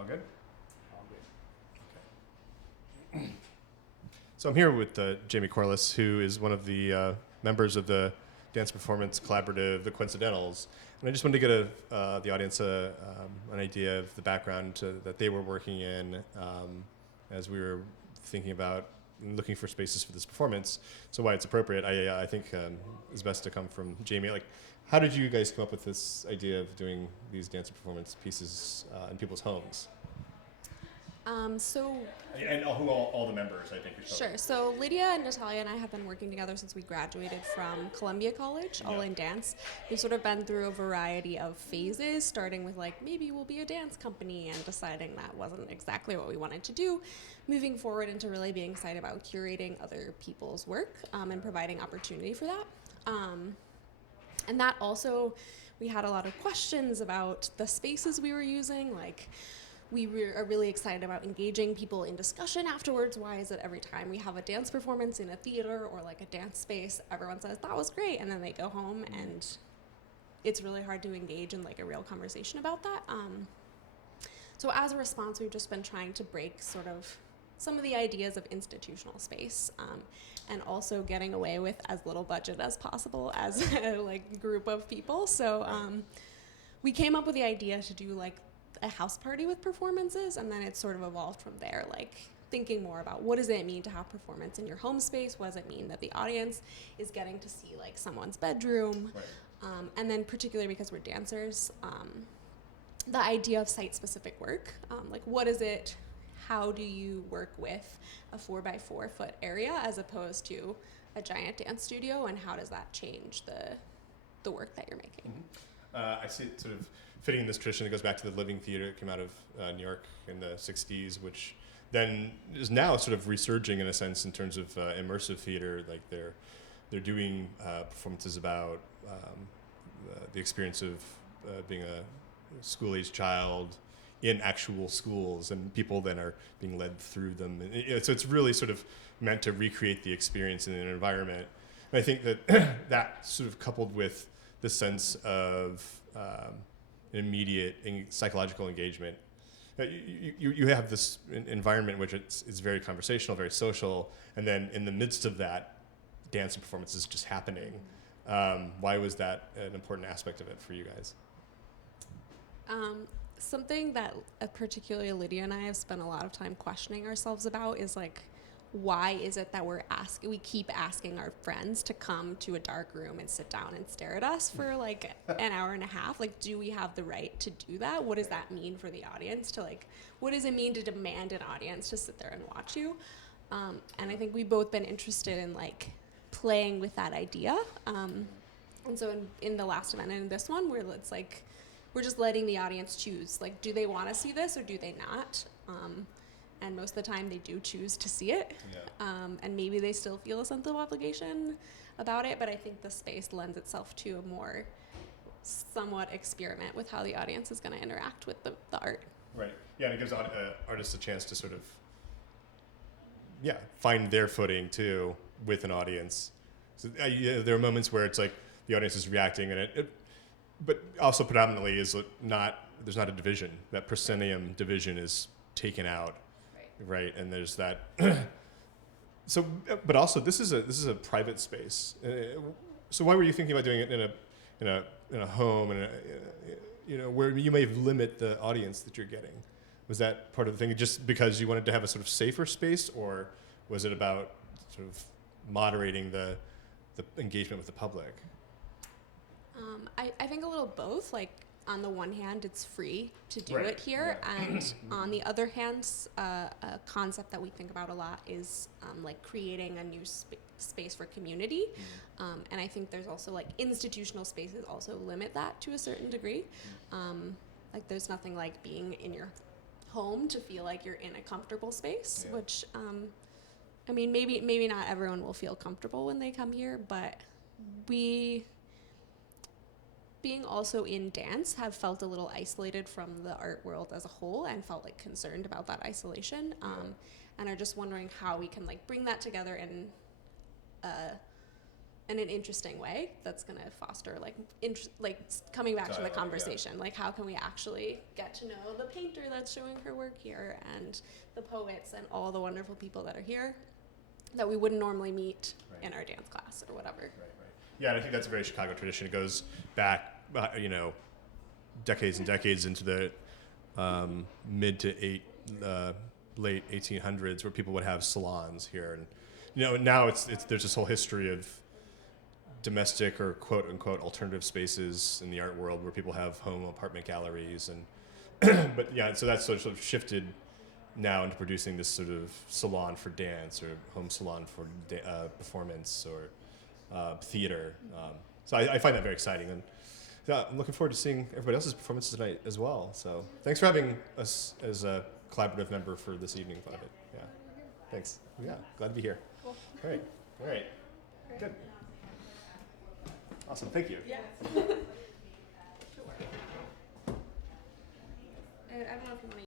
All good? All good. Okay. So I'm here with Jamie Corliss, who is one of the members of the dance performance collaborative, the Coincidentals. And I just wanted to get the audience an idea of the background that they were working in as we were thinking about looking for spaces for this performance. So why it's appropriate, I think is best to come from Jamie. Like, how did you guys come up with this idea of doing these dance and performance pieces in people's homes? And all the members, I think. Sure. So Lydia and Natalia and I have been working together since we graduated from Columbia College, all in dance. We've sort of been through a variety of phases, starting with like, maybe we'll be a dance company, and deciding that wasn't exactly what we wanted to do, moving forward into really being excited about curating other people's work and providing opportunity for that. And that also, we had a lot of questions about the spaces we were using, like, we are really excited about engaging people in discussion afterwards. Why is it every time we have a dance performance in a theater or like a dance space, everyone says, that was great, and then they go home and it's really hard to engage in like a real conversation about that. So as a response, we've just been trying to break sort of some of the ideas of institutional space and also getting away with as little budget as possible as a like group of people. So we came up with the idea to do like a house party with performances, and then it sort of evolved from there, like thinking more about what does it mean to have performance in your home space, what does it mean that the audience is getting to see like someone's bedroom, and then particularly because we're dancers, the idea of site-specific work, like what is it, how do you work with a 4x4 foot area as opposed to a giant dance studio, and how does that change the work that you're making? I see it sort of fitting in this tradition that goes back to the living theater that came out of New York in the 60s, which then is now sort of resurging in a sense in terms of immersive theater. Like they're doing performances about the experience of being a school-aged child in actual schools, and people then are being led through them. And so it's really sort of meant to recreate the experience in an environment. And I think that that sort of coupled with the sense of immediate psychological engagement. You have this environment which it's very conversational, very social, and then in the midst of that, dance and performance is just happening. Why was that an important aspect of it for you guys? Something that particularly Lydia and I have spent a lot of time questioning ourselves about is like, why is it that we keep asking our friends to come to a dark room and sit down and stare at us for like an hour and a half? Like, do we have the right to do that? What does that mean for the audience to like, what does it mean to demand an audience to sit there and watch you? And I think we've both been interested in like playing with that idea. And so in the last event and in this one, where it's like, we're just letting the audience choose. Like, do they want to see this or do they not? And most of the time they do choose to see it. And maybe they still feel a sense of obligation about it, but I think the space lends itself to a more somewhat experiment with how the audience is going to interact with the art. Right. Yeah, and it gives artists a chance to sort of, find their footing too with an audience. So, there are moments where it's like the audience is reacting, and but also predominantly is not, there's not a division. That proscenium division is taken out. Right, and there's that. So, but also this is a private space. So why were you thinking about doing it in a home and where you may limit the audience that you're getting? Was that part of the thing, just because you wanted to have a sort of safer space, or was it about sort of moderating the engagement with the public? I think a little both. Like, on the one hand, it's free to do it here, and on the other hand, a concept that we think about a lot is like creating a new space for community. And I think there's also like institutional spaces also limit that to a certain degree. Like, there's nothing like being in your home to feel like you're in a comfortable space, which I mean, maybe not everyone will feel comfortable when they come here, but we, being also in dance, have felt a little isolated from the art world as a whole and felt like concerned about that isolation, and are just wondering how we can like bring that together in in an interesting way that's going to foster coming back to the Dialogue, conversation. Like, how can we actually get to know the painter that's showing her work here, and the poets and all the wonderful people that are here that we wouldn't normally meet in our dance class or whatever. Right. Yeah, and I think that's a very Chicago tradition. It goes back, decades and decades into the mid to late 1800s, where people would have salons here, and now it's there's this whole history of domestic or quote unquote alternative spaces in the art world where people have home apartment galleries, and but yeah, so that's sort of shifted now into producing this sort of salon for dance or home salon for performance or theater. So I find that very exciting, and I'm looking forward to seeing everybody else's performances tonight as well. So thanks for having us as a collaborative member for this evening of it. Yeah, thanks. Yeah, glad to be here. Cool. All right. Good. Awesome. Thank you. Yeah. I don't know if you want to